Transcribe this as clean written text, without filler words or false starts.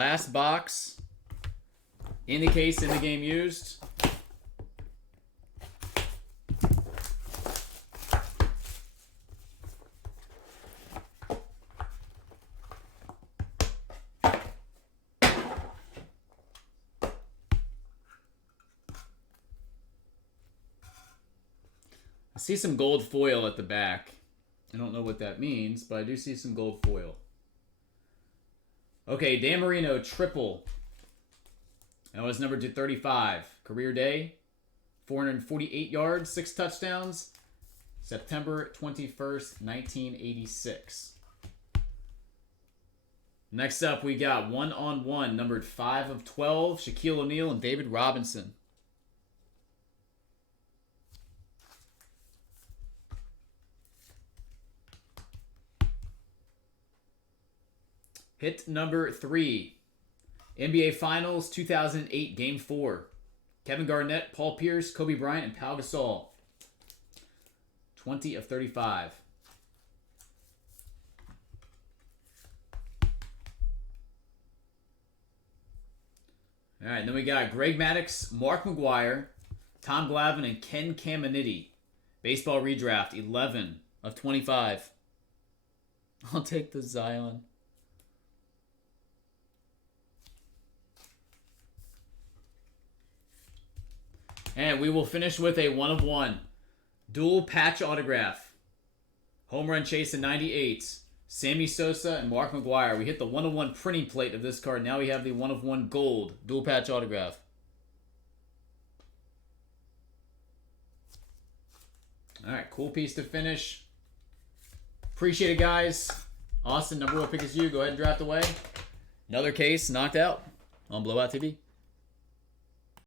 Last box. In the case, in the game used. I see some gold foil at the back. I don't know what that means, but I do see some gold foil. Okay, Dan Marino, triple. That was number 235. Career day, 448 yards, 6 touchdowns. September 21st, 1986. Next up, we got 1-on-1, numbered 5 of 12, Shaquille O'Neal and David Robinson. Hit number 3. NBA Finals 2008 Game 4. Kevin Garnett, Paul Pierce, Kobe Bryant, and Pau Gasol. 20 of 35. All right, then we got Greg Maddux, Mark McGuire, Tom Glavine, and Ken Caminiti. Baseball redraft 11 of 25. I'll take the Zion. And we will finish with a 1 of 1. Dual patch autograph. Home run chase in 98. Sammy Sosa and Mark McGuire. We hit the 1 of 1 printing plate of this card. Now we have the 1 of 1 gold dual patch autograph. Alright, cool piece to finish. Appreciate it, guys. Austin, number 1 pick is you. Go ahead and draft away. Another case knocked out on Blowout TV.